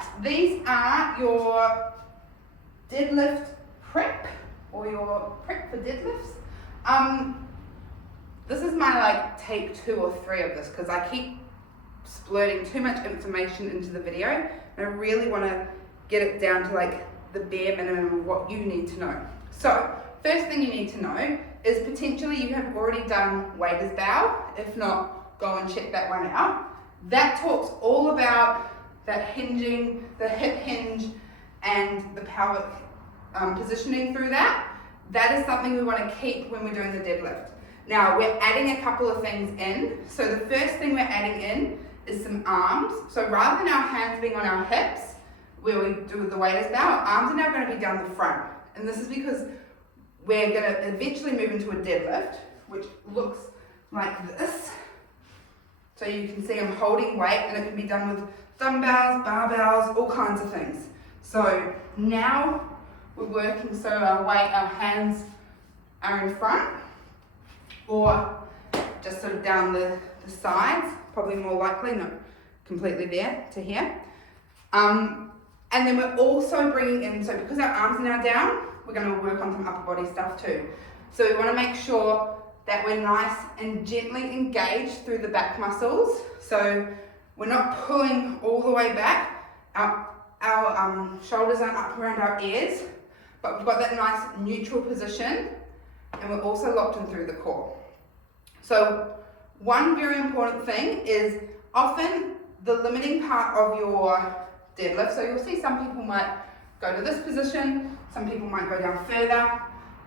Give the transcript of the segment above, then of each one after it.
Right, these are your deadlift prep, or your prep for deadlifts. This is my like take 2 or 3 of this because I keep splurting too much information into the video, and I really want to get it down to like the bare minimum of what you need to know. So first thing you need to know is potentially you have already done waiter's bow. If not, go and check that one out. That talks all about that hinging, the hip hinge and the pelvic positioning through that. That is something we want to keep when we're doing the deadlift. Now we're adding a couple of things in. So the first thing we're adding in is some arms. So rather than our hands being on our hips, where we do the waiter's bow, our arms are now going to be down the front. And this is because we're going to eventually move into a deadlift, which looks like this. So you can see I'm holding weight, and it can be done with dumbbells, barbells, all kinds of things. So now we're working so our hands are in front, or just sort of down the sides, probably more likely, not completely there to here. And then we're also bringing in, so because our arms are now down, we're going to work on some upper body stuff too. So we want to make sure that we're nice and gently engaged through the back muscles. So we're not pulling all the way back. Our shoulders aren't up around our ears, but we've got that nice neutral position, and we're also locked in through the core. So one very important thing is often the limiting part of your deadlift. So you'll see some people might go to this position, some people might go down further.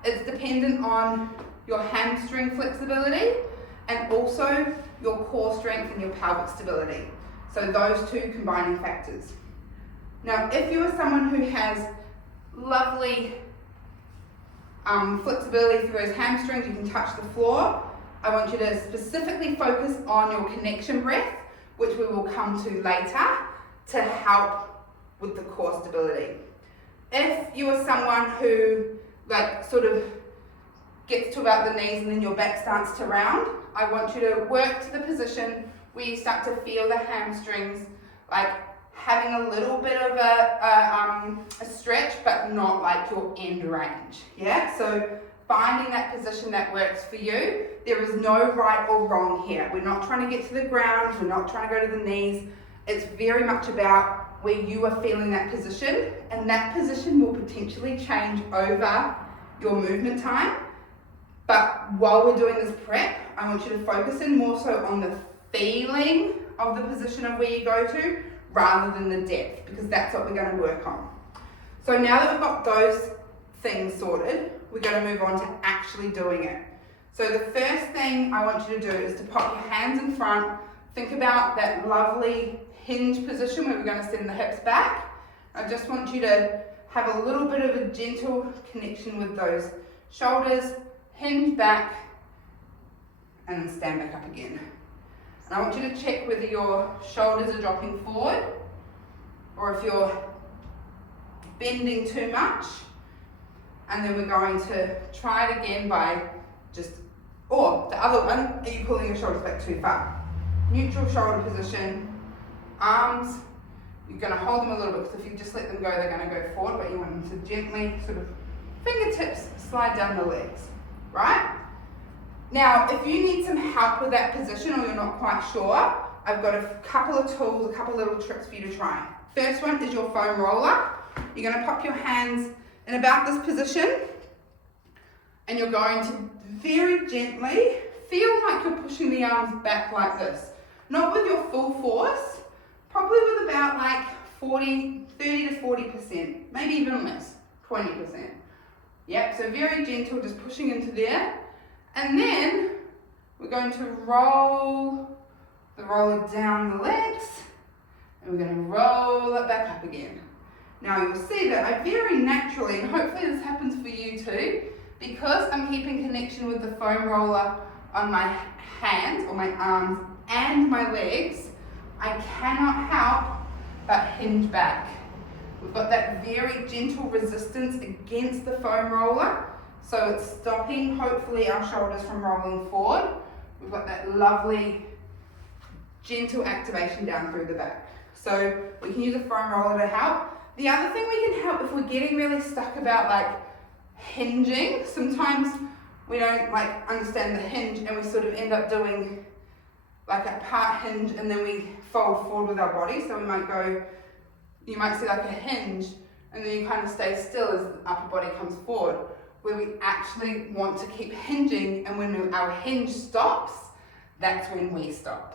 It's dependent on your hamstring flexibility and also your core strength and your pelvic stability. So those two combining factors. Now, if you are someone who has lovely flexibility through those hamstrings, you can touch the floor, I want you to specifically focus on your connection breath, which we will come to later, to help with the core stability. If you are someone who like sort of gets to about the knees and then your back starts to round, I want you to work to the position where you start to feel the hamstrings like having a little bit of a stretch, but not like your end range. Yeah, so finding that position that works for you. There is no right or wrong here. We're not trying to get to the ground, we're not trying to go to the knees. It's very much about where you are feeling that position, and that position will potentially change over your movement time. But while we're doing this prep, I want you to focus in more so on the feeling of the position of where you go to rather than the depth, because that's what we're going to work on. So now that we've got those things sorted, we're going to move on to actually doing it. So the first thing I want you to do is to pop your hands in front. Think about that lovely hinge position where we're going to send the hips back. I just want you to have a little bit of a gentle connection with those shoulders, hinge back, and then stand back up again. And I want you to check whether your shoulders are dropping forward or if you're bending too much. And then we're going to try it again by or the other one, are you pulling your shoulders back too far? Neutral shoulder position, arms, you're going to hold them a little bit, because if you just let them go, they're going to go forward, but you want them to gently sort of fingertips slide down the legs, right? Now, if you need some help with that position or you're not quite sure, I've got a couple of tools, a couple of little tricks for you to try. First one is your foam roller. You're going to pop your hands in about this position, and you're going to very gently feel like you're pushing the arms back like this. Not with your full force, probably with about like 30 to 40%, maybe even less, 20%. Yep, so very gentle, just pushing into there. And then we're going to roll the roller down the legs, and we're going to roll it back up again. Now you'll see that I very naturally, and hopefully this happens for you too, because I'm keeping connection with the foam roller on my hands or my arms and my legs, I cannot help but hinge back. We've got that very gentle resistance against the foam roller, so it's stopping hopefully our shoulders from rolling forward. We've got that lovely gentle activation down through the back. So we can use a foam roller to help. The other thing we can help if we're getting really stuck about like hinging, sometimes we don't like understand the hinge and we sort of end up doing like a part hinge and then we fold forward with our body. So we might go, you might see like a hinge and then you kind of stay still as the upper body comes forward, where we actually want to keep hinging, and when our hinge stops, that's when we stop.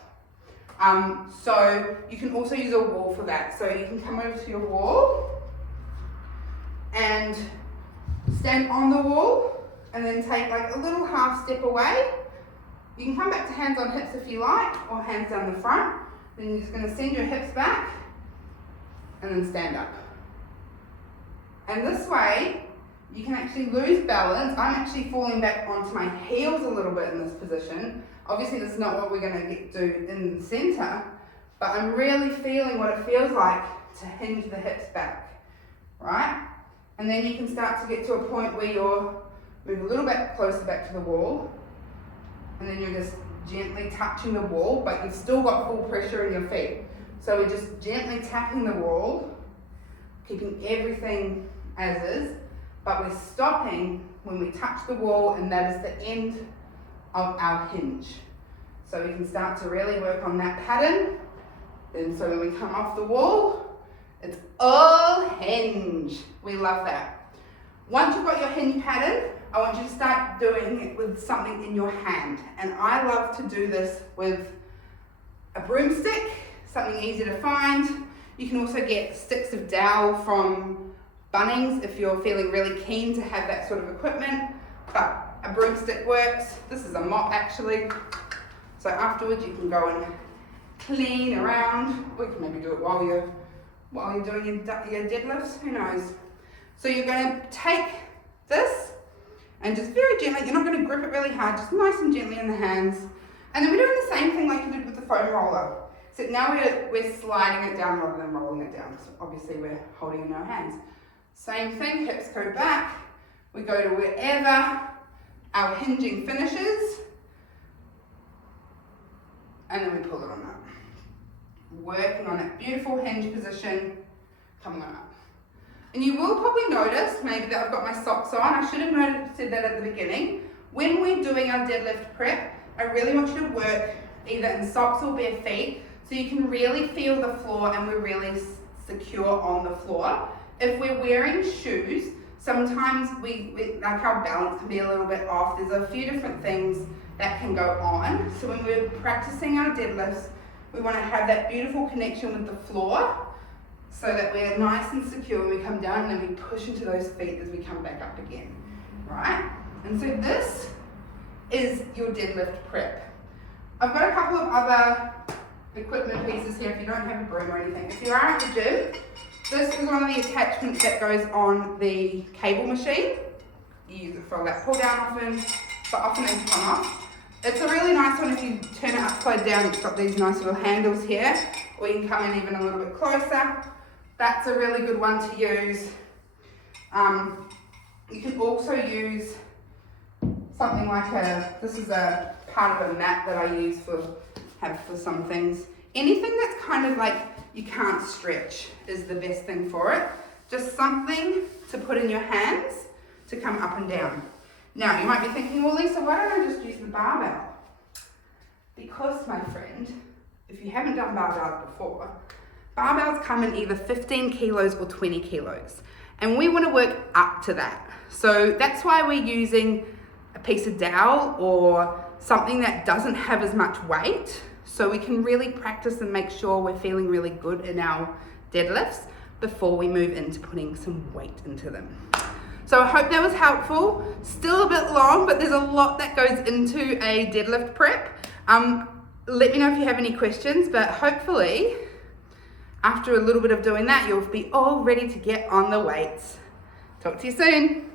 So you can also use a wall for that. So you can come over to your wall and stand on the wall and then take like a little half step away. You can come back to hands on hips if you like, or hands down the front. Then you're just going to send your hips back and then stand up. And this way, you can actually lose balance. I'm actually falling back onto my heels a little bit in this position. Obviously, that's not what we're going to do in the center, but I'm really feeling what it feels like to hinge the hips back, right? And then you can start to get to a point where you're move a little bit closer back to the wall, and then you're just gently touching the wall, but you've still got full pressure in your feet. So we're just gently tapping the wall, keeping everything as is, but we're stopping when we touch the wall, and that is the end of our hinge. So we can start to really work on that pattern. And so when we come off the wall, it's all hinge. We love that. Once you've got your hinge pattern, I want you to start doing it with something in your hand. And I love to do this with a broomstick, something easy to find. You can also get sticks of dowel from Bunnings if you're feeling really keen to have that sort of equipment, but a broomstick works. This is a mop actually. So afterwards you can go and clean around. We can maybe do it while you're doing your deadlifts, who knows. So you're going to take this and just very gently, you're not going to grip it really hard, just nice and gently in the hands. And then we're doing the same thing like you did with the foam roller. So now we're sliding it down rather than rolling it down, because obviously we're holding it in our hands. Same thing, hips go back. We go to wherever our hinging finishes, and then we pull it on up. Working on that beautiful hinge position, coming on up. And you will probably notice maybe that I've got my socks on. I should have said that at the beginning. When we're doing our deadlift prep, I really want you to work either in socks or bare feet, so you can really feel the floor and we're really secure on the floor. If we're wearing shoes, sometimes we like our balance can be a little bit off. There's a few different things that can go on. So when we're practicing our deadlifts, we want to have that beautiful connection with the floor so that we're nice and secure when we come down, and then we push into those feet as we come back up again, right? And so this is your deadlift prep. I've got a couple of other equipment pieces here if you don't have a broom or anything. If you are at the gym, this is one of the attachments that goes on the cable machine. You use it for that pull down often, but often it can come off. It's a really nice one if you turn it upside down. It's got these nice little handles here, or you can come in even a little bit closer. That's a really good one to use. You can also use something like this is a part of a mat that I use for some things. Anything that's kind of like you can't stretch is the best thing for it. Just something to put in your hands to come up and down. Now, you might be thinking, well, Lisa, why don't I just use the barbell? Because, my friend, if you haven't done barbells before, barbells come in either 15 kilos or 20 kilos. And we want to work up to that. So that's why we're using a piece of dowel or something that doesn't have as much weight, so we can really practice and make sure we're feeling really good in our deadlifts before we move into putting some weight into them. So I hope that was helpful. Still a bit long, but there's a lot that goes into a deadlift prep. Let me know if you have any questions, but hopefully after a little bit of doing that, you'll be all ready to get on the weights. Talk to you soon.